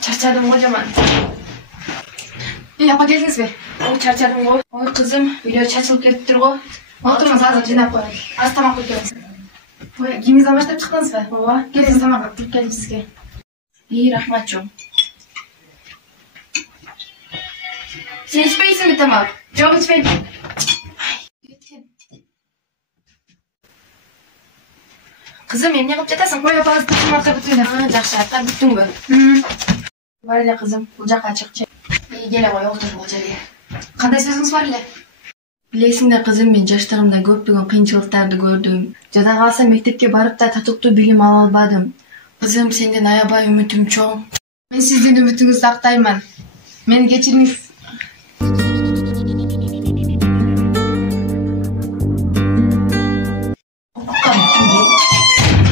Çarçadım kocaman. Apa geldiniz mi? Çarçadım go. Oy kızım, video çarçılıp ketip durgo. Oturmaz azıcık jinap koyalım. Az tamak koyuyoruz. Oy, kiyimingizden başlap çıktınız mı? Ооба, gelin tamak yaptırıp geldim sizge. İyi, rahmat çoğum. Sen içmeysin mi tamak? Yok içmeyim. Kızım, emne kılıp jatasың? Koy apa, azıcık tamakta бүтүн. Жакшы, аттап бүттүңбү? Бар эле кызым, бул жака чык. Келе кой, отур бул жерге. Кандай сөзүңүз бар эле? Билесиң да кызым, мен жаштыгымда көптөгөн кыйынчылыктарды көрдүм. Жада калса мектепке барып да татыктуу билим ала албадым. Кызым, сенден аябай үмүтүм чоң. Мен сиздин үмүтүңүздү актайман. Мени кечириңиз.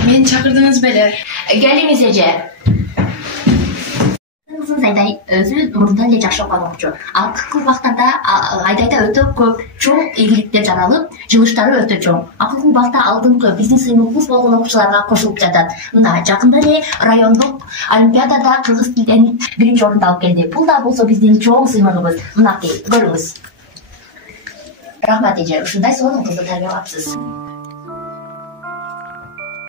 Meni çakırdınız belе. Келиңиз эже. Кызыңыз Айдай өзү мурундан эле жакшы окумакчу. Акыркы убактарда Айдайда өтө көп чоң ийгиликтер жаралып, жылыштары өтө чоң. Акыркы убакта алдыңкы биздин сыймыкыбыз болгон окуучуларга кошулуп жатат. Мына жакында эле райондук олимпиадада кыргыз тилден 1-орунду алып келди. Бул да болсо биздин чоң сыймыгыбыз. Мынакей көрүңүз. Рахмат эже, ушундай сонун кызды тарбиялапсыз.